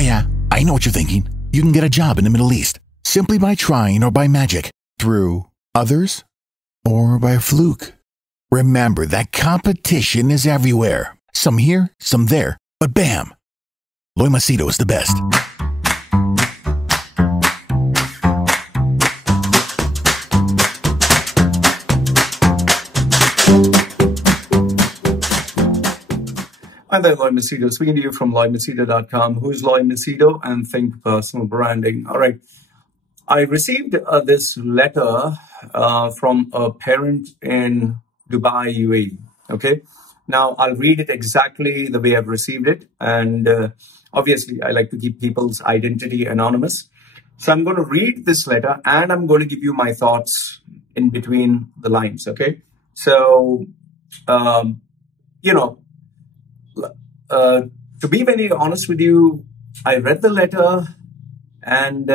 Yeah, I know what you're thinking. You can get a job in the Middle East simply by trying or by magic, through others, or by a fluke. Remember that competition is everywhere. Some here, some there, but bam! Loy Machedo is the best. Hi there, Loy Machedo. Speaking to you from loymachedo.com. Who's Loy Machedo? And Think Personal Branding. All right. I received this letter from a parent in Dubai, UAE. Okay. Now, I'll read it exactly the way I've received it. And obviously, I like to keep people's identity anonymous. So I'm going to read this letter and I'm going to give you my thoughts in between the lines. Okay. So, to be very honest with you, I read the letter and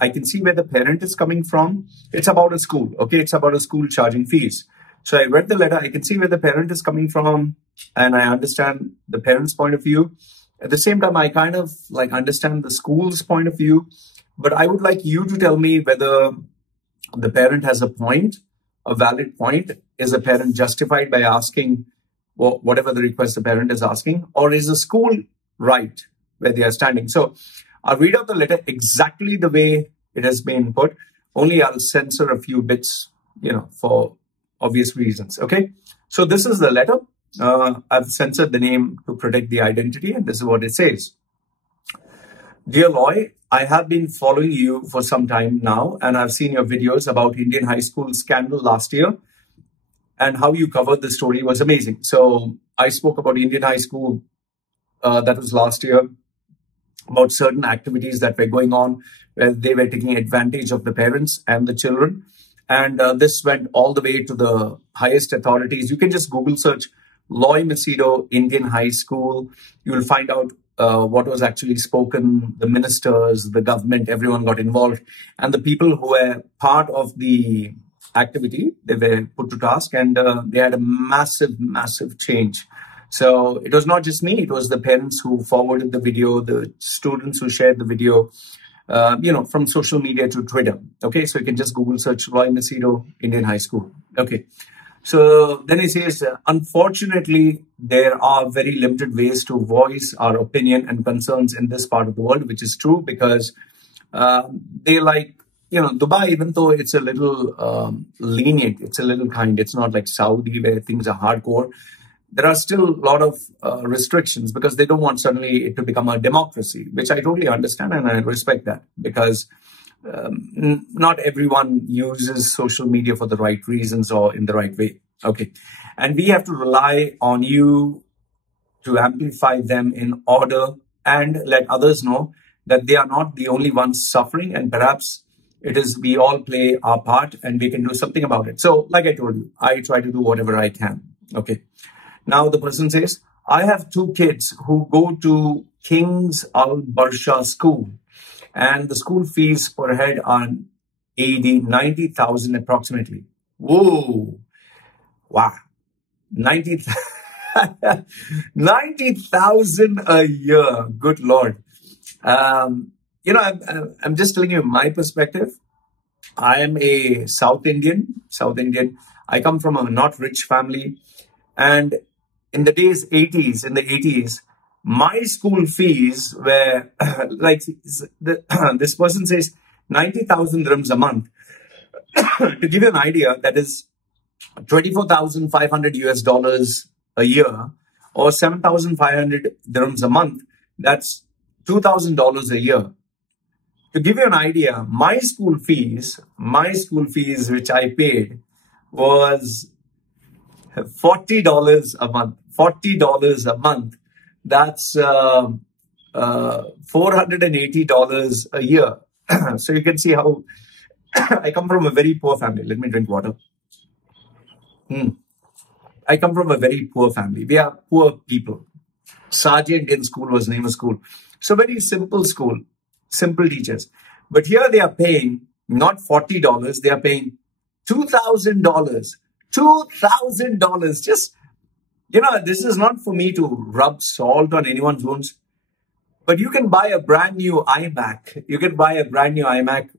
I can see where the parent is coming from. It's about a school, okay? It's about a school charging fees. So I read the letter, I can see where the parent is coming from and I understand the parent's point of view. At the same time, I kind of understand the school's point of view, but I would like you to tell me whether the parent has a point, a valid point. Is the parent justified by asking whatever the request the parent is asking, or is the school right where they are standing? So I'll read out the letter exactly the way it has been put. Only I'll censor a few bits, for obvious reasons. Okay. So this is the letter. I've censored the name to protect the identity, and this is what it says. Dear Loy, I have been following you for some time now, and I've seen your videos about Indian high school scandal last year. And how you covered the story was amazing. So I spoke about Indian high school, that was last year, about certain activities that were going on where they were taking advantage of the parents and the children. And this went all the way to the highest authorities. You can just Google search Loy Machedo Indian high school. You will find out what was actually spoken. The ministers, the government, everyone got involved. And the people who were part of the activity, they were put to task, and they had a massive change. So it was not just me, it was the parents who forwarded the video, the students who shared the video, from social media to Twitter. Okay, so you can just Google search Loy Machedo Indian high school. Okay, so then he says, unfortunately, there are very limited ways to voice our opinion and concerns in this part of the world, which is true, because they Dubai, even though it's a little lenient, it's a little kind, it's not like Saudi where things are hardcore. There are still a lot of restrictions because they don't want suddenly it to become a democracy, which I totally understand and I respect that, because not everyone uses social media for the right reasons or in the right way. Okay. And we have to rely on you to amplify them in order and let others know that they are not the only ones suffering, and perhaps it is we all play our part and we can do something about it. So like I told you, I try to do whatever I can. Okay. Now the person says, I have 2 kids who go to King's Al Barsha school, and the school fees per head are 90,000 approximately. Whoa. Wow. 90,000 a year. Good Lord. I'm just telling you my perspective. I am a South Indian. I come from a not rich family. And in the 80s, my school fees were this person says 90,000 dirhams a month. To give you an idea, that is 24,500 US dollars a year, or 7,500 dirhams a month. That's $2,000 a year. To give you an idea, my school fees, which I paid, was $40 a month. $40 a month. That's $480 a year. So you can see how I come from a very poor family. Let me drink water. I come from a very poor family. We are poor people. Sarji Indian School was the name of school. So very simple school, simple teachers. But here they are paying not $40, they are paying $2,000. $2,000. Just, this is not for me to rub salt on anyone's wounds. But you can buy a brand new iMac. You can buy a brand new iMac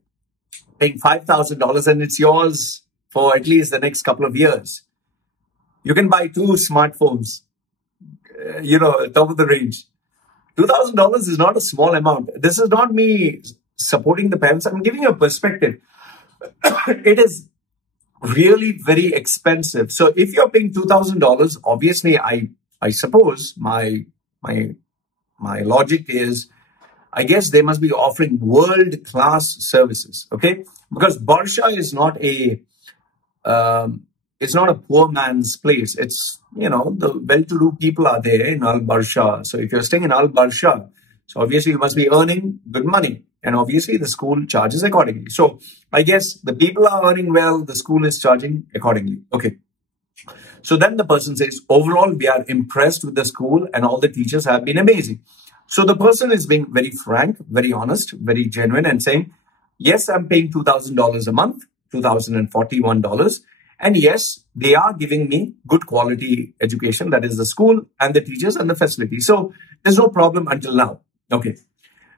paying $5,000 and it's yours for at least the next couple of years. You can buy 2 smartphones, top of the range. $2,000 is not a small amount. This is not me supporting the parents. I'm giving you a perspective. It is really very expensive. So if you're paying $2,000, obviously I suppose my logic is, I guess they must be offering world-class services, okay? Because Barsha is not it's not a poor man's place. It's, the well-to-do people are there in Al Barsha. So if you're staying in Al Barsha, so obviously you must be earning good money. And obviously the school charges accordingly. So I guess the people are earning well, the school is charging accordingly. Okay. So then the person says, overall, we are impressed with the school and all the teachers have been amazing. So the person is being very frank, very honest, very genuine and saying, yes, I'm paying $2,000 a month, $2,041. And yes, they are giving me good quality education. That is the school and the teachers and the facility. So there's no problem until now. Okay.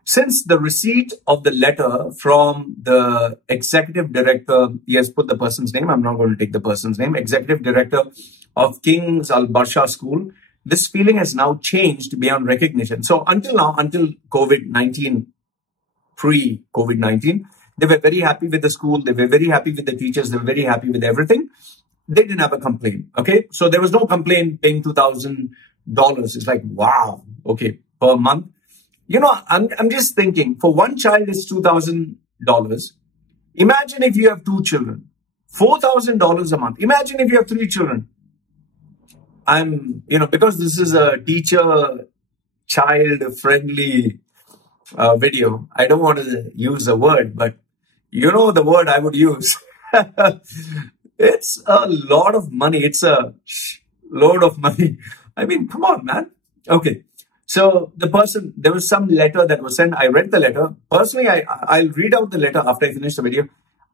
Since the receipt of the letter from the executive director, he has put the person's name. I'm not going to take the person's name. Executive director of King's Al Barsha School. This feeling has now changed beyond recognition. So until now, until COVID-19, pre-COVID-19, they were very happy with the school. They were very happy with the teachers. They were very happy with everything. They didn't have a complaint. Okay. So there was no complaint paying $2,000. It's like, wow. Okay. Per month. I'm just thinking, for one child, it's $2,000. Imagine if you have 2 children, $4,000 a month. Imagine if you have 3 children. Because this is a teacher, child-friendly video, I don't want to use the word, but you know the word I would use. It's a lot of money. It's a load of money. I mean, come on, man. Okay. So there was some letter that was sent. I read the letter. Personally, I'll read out the letter after I finish the video.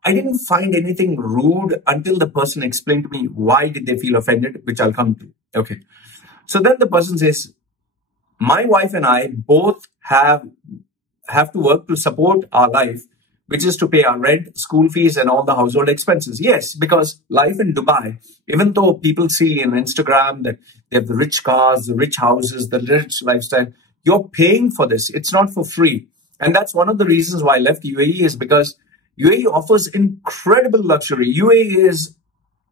I didn't find anything rude until the person explained to me why did they feel offended, which I'll come to. Okay. So then the person says, my wife and I both have to work to support our life, which is to pay our rent, school fees, and all the household expenses. Yes, because life in Dubai, even though people see on Instagram that they have the rich cars, the rich houses, the rich lifestyle, you're paying for this. It's not for free. And that's one of the reasons why I left UAE, is because UAE offers incredible luxury. UAE is,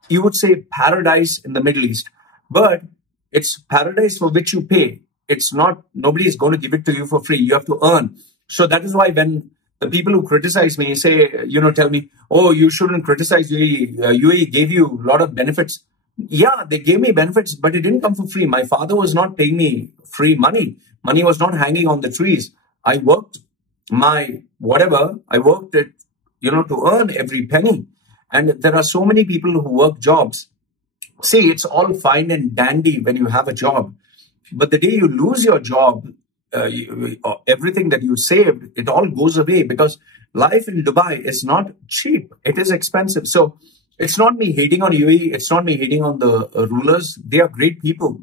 you would say, paradise in the Middle East, but it's paradise for which you pay. It's not, nobody is going to give it to you for free. You have to earn. So that is why when the people who criticize me say, tell me, oh, you shouldn't criticize UAE. UAE gave you a lot of benefits. Yeah, they gave me benefits, but it didn't come for free. My father was not paying me free money. Money was not hanging on the trees. I worked I worked it, to earn every penny. And there are so many people who work jobs. See, it's all fine and dandy when you have a job. But the day you lose your job, everything that you saved, it all goes away, because life in Dubai is not cheap. It is expensive. So it's not me hating on UAE. It's not me hating on the rulers. They are great people.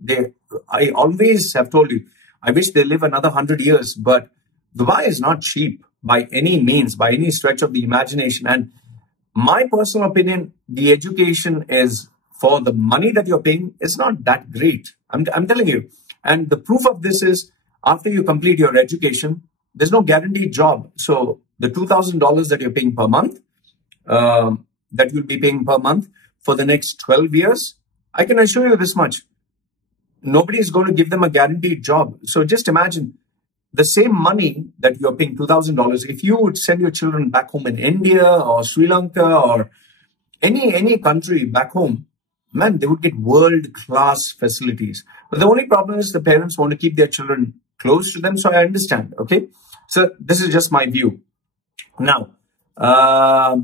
I always have told you, I wish they live another 100 years, but Dubai is not cheap by any means, by any stretch of the imagination. And my personal opinion, the education is, for the money that you're paying, is not that great. I'm telling you. And the proof of this is, after you complete your education, there's no guaranteed job. So the $2,000 that you're paying per month, that you'll be paying per month for the next 12 years, I can assure you this much. Nobody is going to give them a guaranteed job. So just imagine the same money that you're paying, $2,000, if you would send your children back home in India or Sri Lanka or any country back home, man, they would get world-class facilities. But the only problem is the parents want to keep their children close to them. So I understand. Okay. So this is just my view. Now, now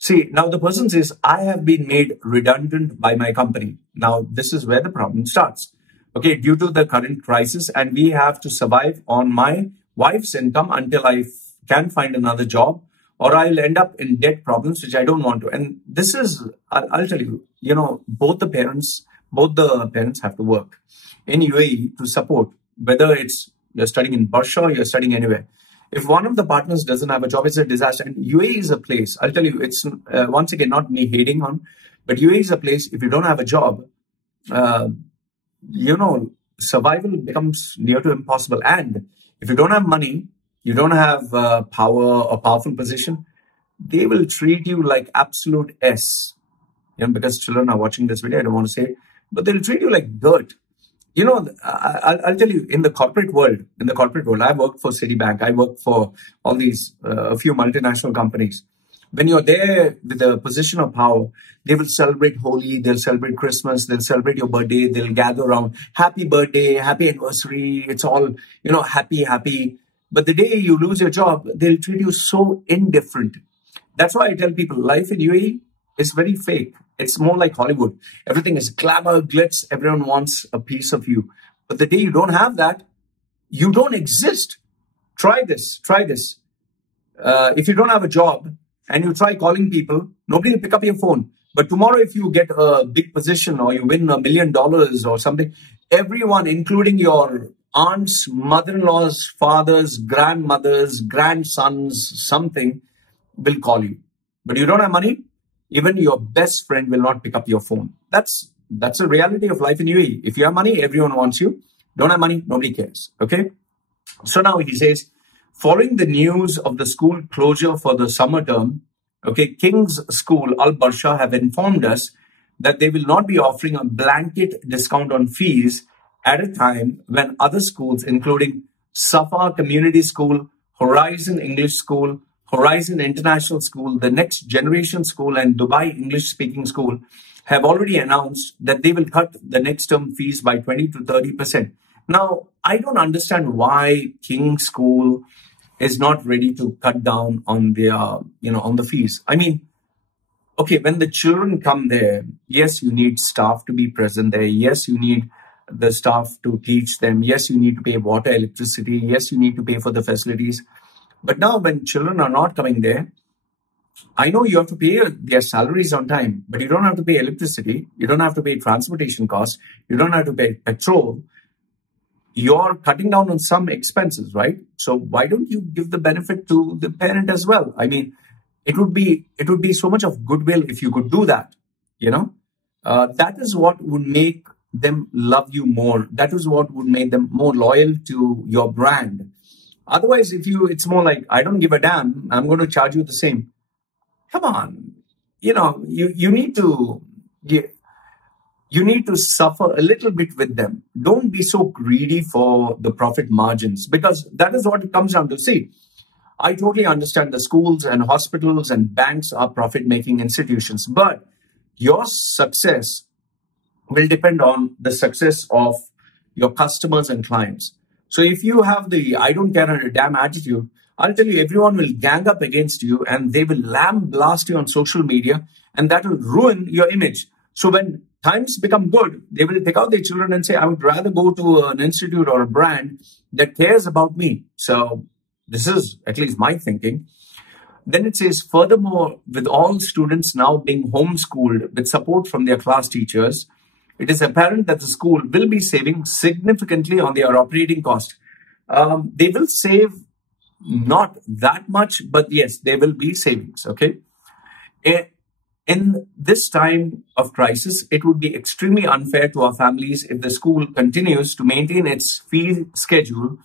the person says, I have been made redundant by my company. Now, this is where the problem starts. Okay. Due to the current crisis, and we have to survive on my wife's income until I can find another job, or I'll end up in debt problems, which I don't want to. And this is, I'll tell you, both the parents have to work in UAE to support, whether it's you're studying in Barsha, you're studying anywhere. If one of the partners doesn't have a job, it's a disaster. And UAE is a place, I'll tell you, it's once again, not me hating on, but UAE is a place, if you don't have a job, survival becomes near to impossible. And if you don't have money, you don't have power or powerful position, they will treat you like absolute S. Because children are watching this video, I don't want to say, but they'll treat you like dirt. I'll tell you, in the corporate world, I worked for Citibank, I worked for all these, a few multinational companies. When you're there with a position of power, they will celebrate Holi, they'll celebrate Christmas, they'll celebrate your birthday, they'll gather around, happy birthday, happy anniversary, it's all, happy. But the day you lose your job, they'll treat you so indifferent. That's why I tell people, life in UAE is very fake. It's more like Hollywood. Everything is glamour, glitz. Everyone wants a piece of you. But the day you don't have that, you don't exist. Try this. If you don't have a job and you try calling people, nobody will pick up your phone. But tomorrow, if you get a big position or you win $1 million or something, everyone, including your aunts, mother-in-laws, fathers, grandmothers, grandsons, something, will call you. But you don't have money, even your best friend will not pick up your phone. That's a reality of life in UAE. If you have money, everyone wants you. Don't have money, nobody cares. Okay? So now he says, following the news of the school closure for the summer term, okay, King's School, Al Barsha, have informed us that they will not be offering a blanket discount on fees at a time when other schools, including Safa Community School, Horizon English School, Horizon International School, the Next Generation School, and Dubai English Speaking School have already announced that they will cut the next term fees by 20 to 30%. Now, I don't understand why King School is not ready to cut down on their, on the fees. I mean, okay, when the children come there, yes, you need staff to be present there. Yes, you need the staff to teach them. Yes, you need to pay water, electricity. Yes, you need to pay for the facilities. But now when children are not coming there, I know you have to pay their salaries on time, but you don't have to pay electricity. You don't have to pay transportation costs. You don't have to pay petrol. You're cutting down on some expenses, right? So why don't you give the benefit to the parent as well? I mean, it would be so much of goodwill if you could do that, that is what would make them love you more. That is what would make them more loyal to your brand. Otherwise, it's more like, I don't give a damn, I'm going to charge you the same. Come on. You need to suffer a little bit with them. Don't be so greedy for the profit margins, because that is what it comes down to. See, I totally understand the schools and hospitals and banks are profit-making institutions, but your success will depend on the success of your customers and clients. So if you have the I don't care and a damn attitude, I'll tell you, everyone will gang up against you and they will blast you on social media, and that will ruin your image. So when times become good, they will take out their children and say, I would rather go to an institute or a brand that cares about me. So this is at least my thinking. Then it says, furthermore, with all students now being homeschooled with support from their class teachers, it is apparent that the school will be saving significantly on their operating cost. They will save not that much, but yes, there will be savings, okay? In this time of crisis, it would be extremely unfair to our families if the school continues to maintain its fee schedule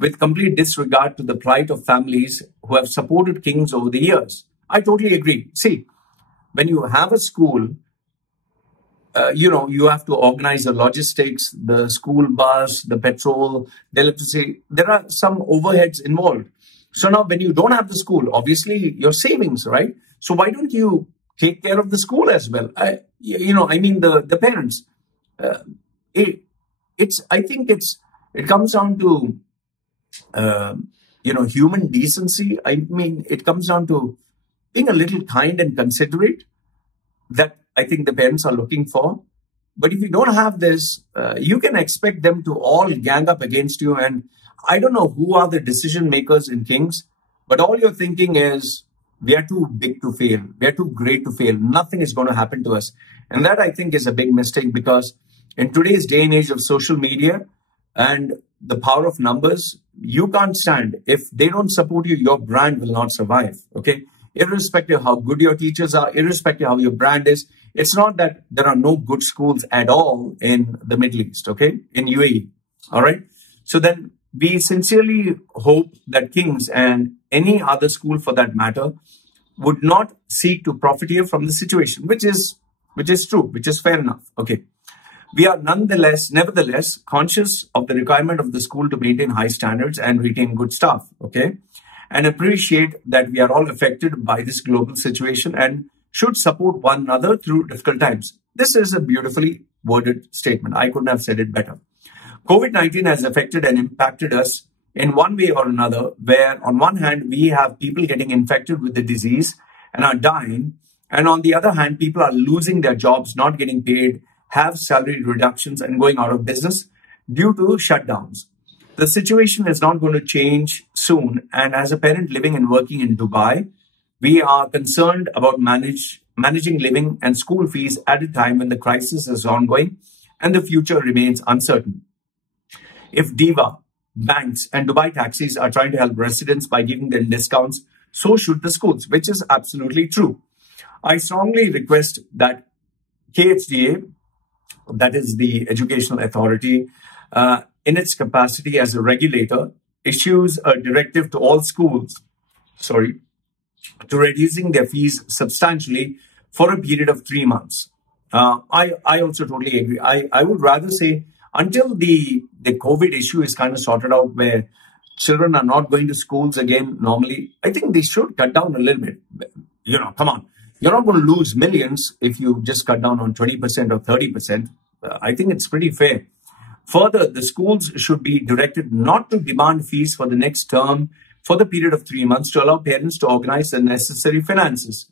with complete disregard to the plight of families who have supported Kings over the years. I totally agree. See, when you have a school, you have to organize the logistics, the school bus, the petrol, the electricity. There are some overheads involved. So now when you don't have the school, obviously your savings, right? So why don't you take care of the school as well? The parents. I think it comes down to, human decency. I mean, it comes down to being a little kind and considerate. That I think the parents are looking for. But if you don't have this, you can expect them to all gang up against you. And I don't know who are the decision makers in Kings, but all you're thinking is, we are too big to fail. We are too great to fail. Nothing is going to happen to us. And that, I think, is a big mistake, because in today's day and age of social media and the power of numbers. You can't stand. If they don't support you, your brand will not survive. Okay. Irrespective of how good your teachers are, irrespective of how your brand is, it's not that there are no good schools at all in the Middle East. Okay. In UAE. All right. So then we sincerely hope that King's and any other school for that matter would not seek to profit here from the situation, which is true, which is fair enough. Okay. We are nevertheless conscious of the requirement of the school to maintain high standards and retain good staff. Okay. And appreciate that we are all affected by this global situation and should support one another through difficult times. This is a beautifully worded statement. I couldn't have said it better. COVID-19 has affected and impacted us in one way or another, where on one hand, we have people getting infected with the disease and are dying. And on the other hand, people are losing their jobs, not getting paid, have salary reductions and going out of business due to shutdowns. The situation is not going to change soon. And as a parent living and working in Dubai, we are concerned about managing living and school fees at a time when the crisis is ongoing and the future remains uncertain. If Diva, banks and Dubai taxis are trying to help residents by giving them discounts, so should the schools, which is absolutely true. I strongly request that KHDA, that is the educational authority, in its capacity as a regulator, issues a directive to all schools, to reducing their fees substantially for a period of 3 months. I also totally agree. I would rather say until the COVID issue is kind of sorted out, where children are not going to schools again normally, I think they should cut down a little bit. Come on. You're not going to lose millions if you just cut down on 20% or 30%. I think it's pretty fair. Further, the schools should be directed not to demand fees for the next term for the period of 3 months to allow parents to organize the necessary finances.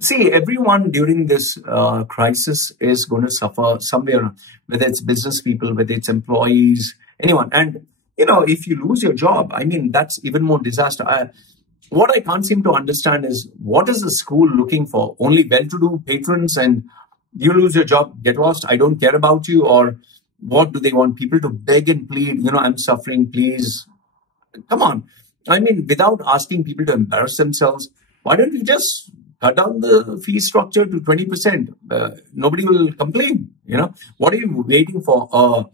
See, everyone during this crisis is going to suffer somewhere, whether it's business people, whether it's employees, anyone. And, if you lose your job, I mean, that's even more disaster. What I can't seem to understand is, what is the school looking for? Only well-to-do patrons, and you lose your job, get lost, I don't care about you? Or what do they want? People to beg and plead, I'm suffering, please. Come on. I mean, without asking people to embarrass themselves, why don't you just cut down the fee structure to 20%? Nobody will complain. What are you waiting for? A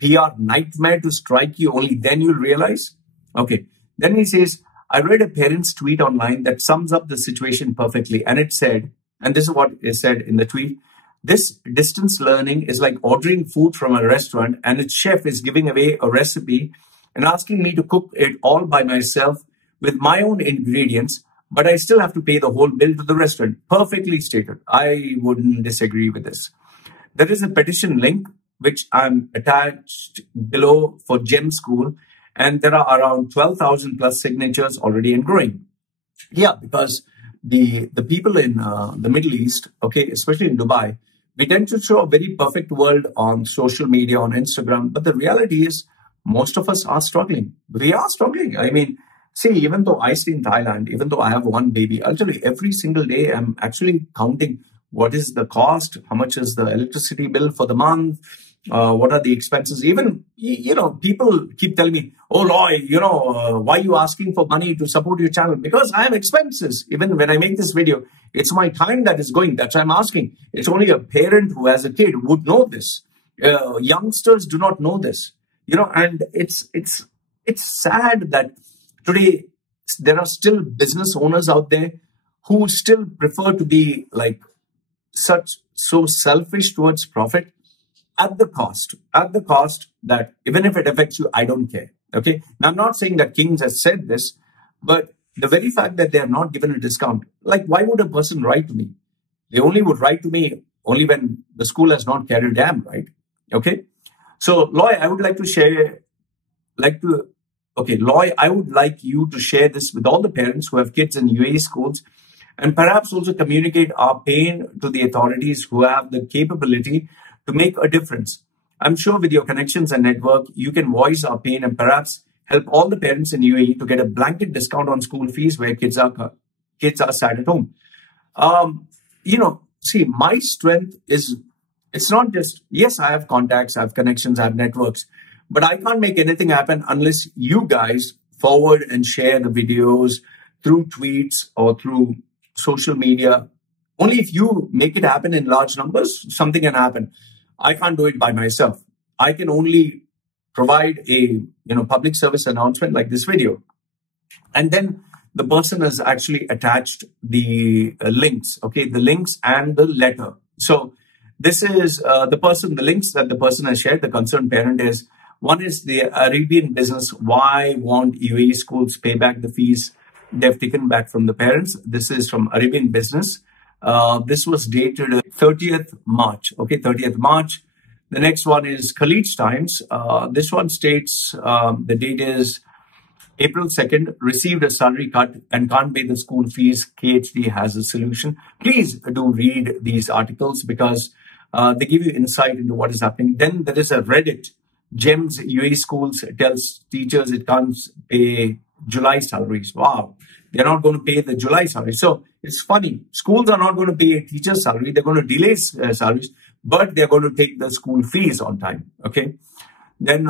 PR nightmare to strike you? Only then you'll realize. Okay. Then he says, I read a parent's tweet online that sums up the situation perfectly. And it said, and this is what is said in the tweet, this distance learning is like ordering food from a restaurant and its chef is giving away a recipe and asking me to cook it all by myself with my own ingredients, but I still have to pay the whole bill to the restaurant. Perfectly stated. I wouldn't disagree with this. There is a petition link, which I'm attached below for GEM School, and there are around 12,000 plus signatures already and growing. Yeah, because the people in the Middle East, okay, especially in Dubai, we tend to show a very perfect world on social media, on Instagram. But the reality is most of us are struggling. We are struggling. I mean, see, even though I stay in Thailand, even though I have one baby, I'll tell you, every single day I'm actually counting what is the cost, how much is the electricity bill for the month, what are the expenses. Even, people keep telling me, oh, Loy, why are you asking for money to support your channel? Because I have expenses. Even when I make this video, it's my time that is going. That's why I'm asking. It's only a parent who has a kid would know this. Youngsters do not know this. And it's sad that today there are still business owners out there who still prefer to be like so selfish towards profit at the cost that even if it affects you, I don't care. Okay. Now, I'm not saying that Kings has said this, but the very fact that they are not given a discount, like, why would a person write to me? They only would write to me only when the school has not carried them, right? Okay. So, Loy, I would like to share, Loy, I would like you to share this with all the parents who have kids in UAE schools, and perhaps also communicate our pain to the authorities who have the capability to make a difference. I'm sure with your connections and network, you can voice our pain and perhaps help all the parents in UAE to get a blanket discount on school fees where kids are sat at home. See, my strength is, it's not just, yes, I have contacts, I have connections, I have networks, But I can't make anything happen unless you guys forward and share the videos through tweets or through social media. Only if you make it happen in large numbers, something can happen. I can't do it by myself. I can only provide a public service announcement like this video. And then the person has actually attached the links, okay, the links and the letter. So this is the links that the person has shared, the concerned parent is, one is the Arabian business. Why won't UAE schools pay back the fees they've taken back from the parents? This is from Arabian business. This was dated 30th March, okay, 30th March. The next one is Khalid Times. This one states the date is April 2nd, received a salary cut and can't pay the school fees. KHDA has a solution. Please do read these articles because they give you insight into what is happening. Then there is a Reddit. GEMS UAE schools tells teachers it can't pay July salaries. Wow. They're not going to pay the July salary. So it's funny. Schools are not going to pay a teacher's salary. They're going to delay salaries, but they're going to take the school fees on time. Okay. Then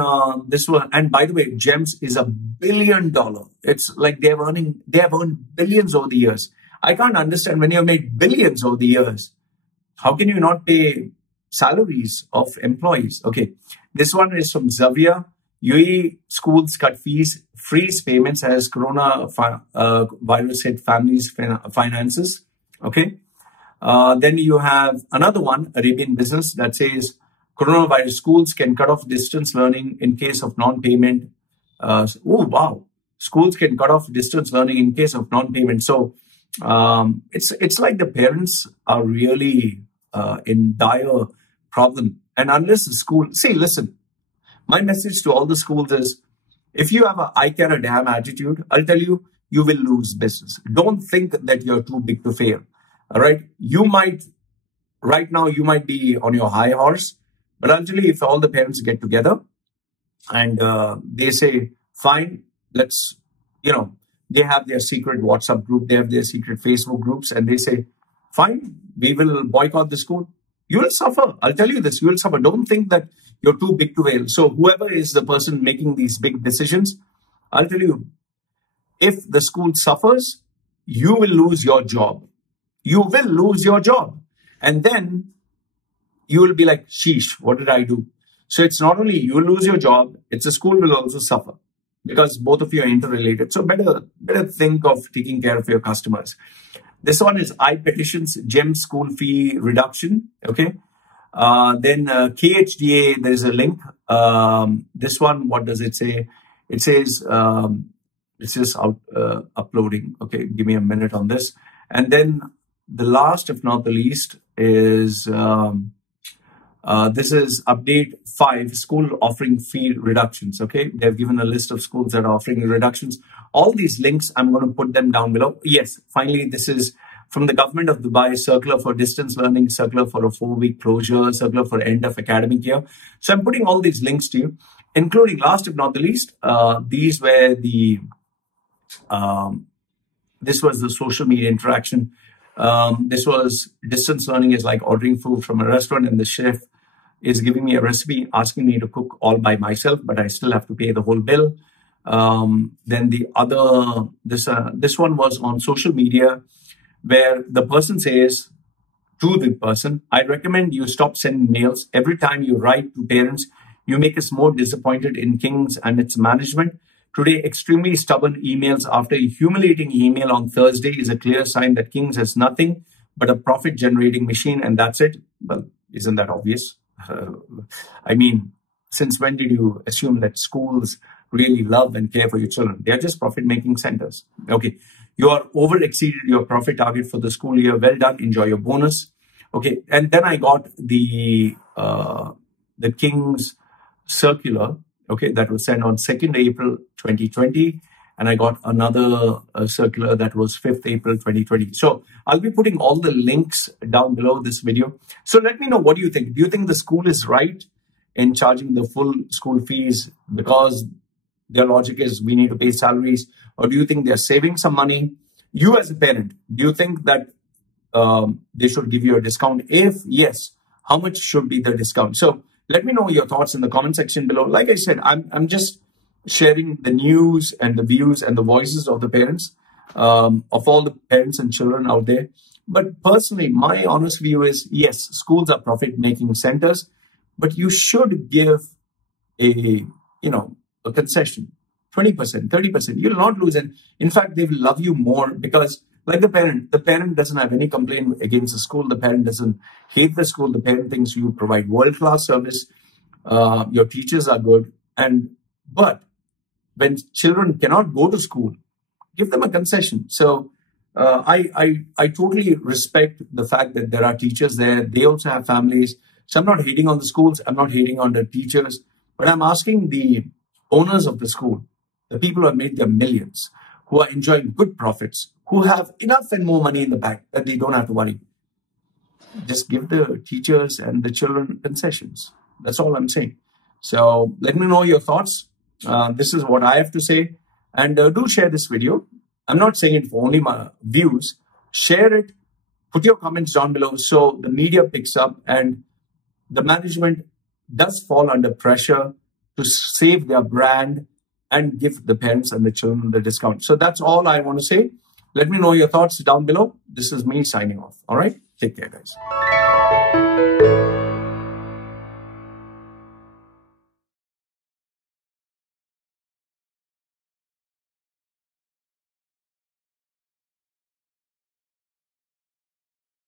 this one, and by the way, GEMS is $1 billion. It's like they have earned billions over the years. I can't understand when you have made billions over the years. How can you not pay salaries of employees? Okay. This one is from Zavia. UAE schools cut fees, freeze payments as corona virus hit families' finances. Okay. Then you have another one, Arabian business, that says coronavirus schools can cut off distance learning in case of non-payment. Oh, wow. Schools can cut off distance learning in case of non-payment. So it's like the parents are really in dire problem. And unless the school, see, listen, my message to all the schools is, if you have a I care a damn attitude, I'll tell you, you will lose business. Don't think that you're too big to fail. All right. Right now, you might be on your high horse, but I'll tell you, if all the parents get together and they say, fine, let's, they have their secret WhatsApp group, they have their secret Facebook groups, and they say, fine, we will boycott the school. You will suffer. I'll tell you this, you will suffer. Don't think that you're too big to fail. So whoever is the person making these big decisions, I'll tell you, if the school suffers, you will lose your job. You will lose your job. And then you will be like, sheesh, what did I do? So it's not only you will lose your job, it's the school will also suffer because both of you are interrelated. So better think of taking care of your customers. This one is iPetitions, GEMS school fee reduction. Okay. Then KHDA, there is a link. This one, what does it say? It says, it's just uploading. Okay. Give me a minute on this. And then the last, if not the least, is this is update 5, school offering fee reductions. Okay. They've given a list of schools that are offering reductions. All these links, I'm going to put them down below. Yes, finally, this is from the government of Dubai, circular for distance learning, circular for a 4-week closure, circular for end of academic year. So I'm putting all these links to you, including last, if not the least, these were the, this was the social media interaction. This was distance learning is like ordering food from a restaurant and the chef is giving me a recipe, asking me to cook all by myself, but I still have to pay the whole bill. Then the other, this one was on social media where the person says to the person, I recommend you stop sending mails. Every time you write to parents, you make us more disappointed in Kings and its management. Today, extremely stubborn emails after a humiliating email on Thursday is a clear sign that Kings has nothing but a profit-generating machine, and that's it. Well, isn't that obvious? I mean, since when did you assume that schools really love and care for your children? They are just profit-making centers. Okay, you are over-exceeded your profit target for the school year. Well done. Enjoy your bonus. Okay, and then I got the King's circular, okay, that was sent on 2nd April 2020. And I got another circular that was 5th April 2020. So I'll be putting all the links down below this video. So let me know, what do you think? Do you think the school is right in charging the full school fees because their logic is we need to pay salaries? Or do you think they're saving some money? You as a parent, do you think that they should give you a discount? If yes, how much should be the discount? So Let me know your thoughts in the comment section below. Like I said, I'm just sharing the news and the views and the voices of the parents, of all the parents and children out there. But personally, my honest view is, yes, schools are profit-making centers, but you should give a concession, 20%, 30%. You'll not lose. And in fact, they will love you more because, like the parent doesn't have any complaint against the school. The parent doesn't hate the school. The parent thinks you provide world-class service. Your teachers are good. But when children cannot go to school, give them a concession. So I totally respect the fact that there are teachers there. They also have families. So I'm not hating on the schools. I'm not hating on the teachers. But I'm asking the owners of the school, the people who have made their millions, who are enjoying good profits, who have enough and more money in the bank that they don't have to worry. Just give the teachers and the children concessions. That's all I'm saying. So let me know your thoughts. This is what I have to say. And do share this video. I'm not saying it for only my views. Share it. Put your comments down below so the media picks up and the management does fall under pressure to save their brand and give the parents and the children the discount. So that's all I want to say. Let me know your thoughts down below. This is me signing off. All right? Take care, guys.